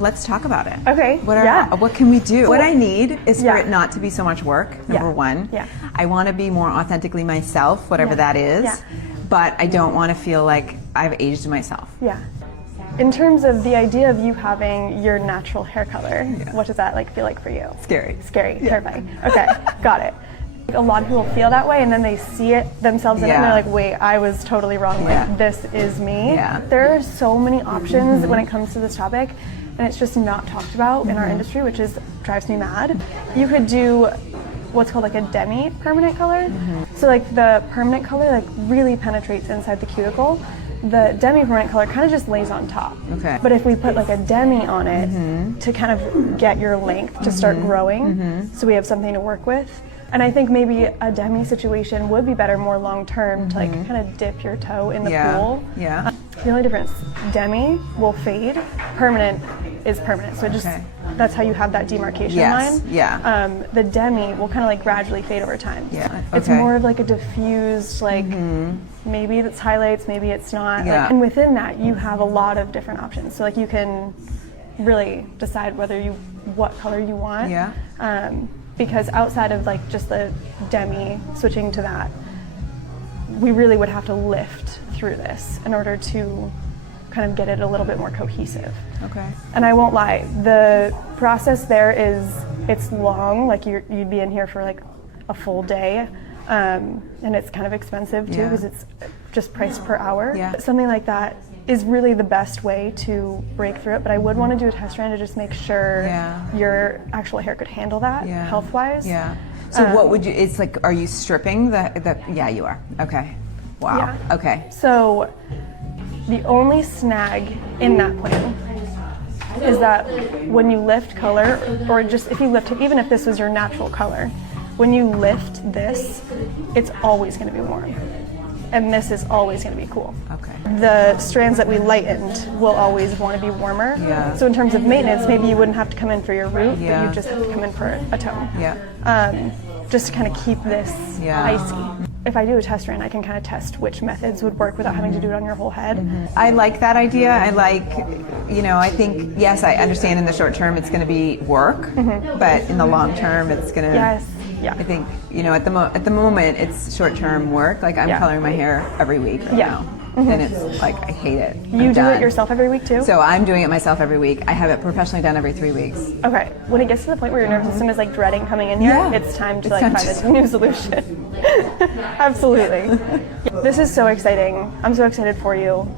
let's talk about it. Okay. What can we do? What I need is for it not to be so much work, number one. Yeah. I want to be more authentically myself, whatever that is. Yeah. But I don't want to feel like I've aged myself. Yeah. In terms of the idea of you having your natural hair color, what does that feel like for you? Scary. Scary, terrifying. Okay, got it. A lot of people feel that way, and then they see it themselves in it, and they're like, wait, I was totally wrong. Like, this is me. Yeah. There are so many options when it comes to this topic, and it's just not talked about in our industry, which drives me mad. You could do what's called a demi-permanent color. So the permanent color really penetrates inside the cuticle. The demi-permanent color kind of just lays on top. Okay. But if we put a demi on it to kind of get your length to start growing, so we have something to work with. And I think maybe a demi situation would be better more long-term to kind of dip your toe in the pool. Yeah. The only difference, demi will fade, permanent is permanent. So that's how you have that demarcation line. Yeah. The demi will kind of gradually fade over time. Yeah. It's more of a diffused, maybe it's highlights, maybe it's not. Yeah. And within that, you have a lot of different options. So you can really decide what color you want. Yeah. Because outside of just the demi, switching to that, we really would have to lift through this in order to kind of get it a little bit more cohesive. Okay. And I won't lie, the process there it's long, you'd be in here for a full day, and it's kind of expensive too because it's just priced per hour. Yeah. Something like that is really the best way to break through it, but I would want to do a test run to just make sure your actual hair could handle that health-wise. Yeah. So what would you, are you stripping yeah, you are. Okay. Wow. Yeah. Okay. So the only snag in that plan is that when you lift color, or just if you lift, even if this was your natural color, when you lift this, it's always going to be warm. And this is always going to be cool. Okay. The strands that we lightened will always want to be warmer. Yeah. So in terms of maintenance, maybe you wouldn't have to come in for your root, but you just have to come in for a tone. Yeah. Just to kind of keep this icy. If I do a test run, I can kind of test which methods would work without having to do it on your whole head. I like that idea. I think, yes, I understand in the short term it's going to be work, but in the long term it's going to... Yes. Yeah. I think, at the moment it's short-term work. I'm coloring my hair every week right now. And it's I hate it. You do it yourself every week too? So I'm doing it myself every week. I have it professionally done every 3 weeks. Okay. When it gets to the point where your nervous system is dreading coming in here, it's time to find a new solution. Absolutely. This is so exciting. I'm so excited for you.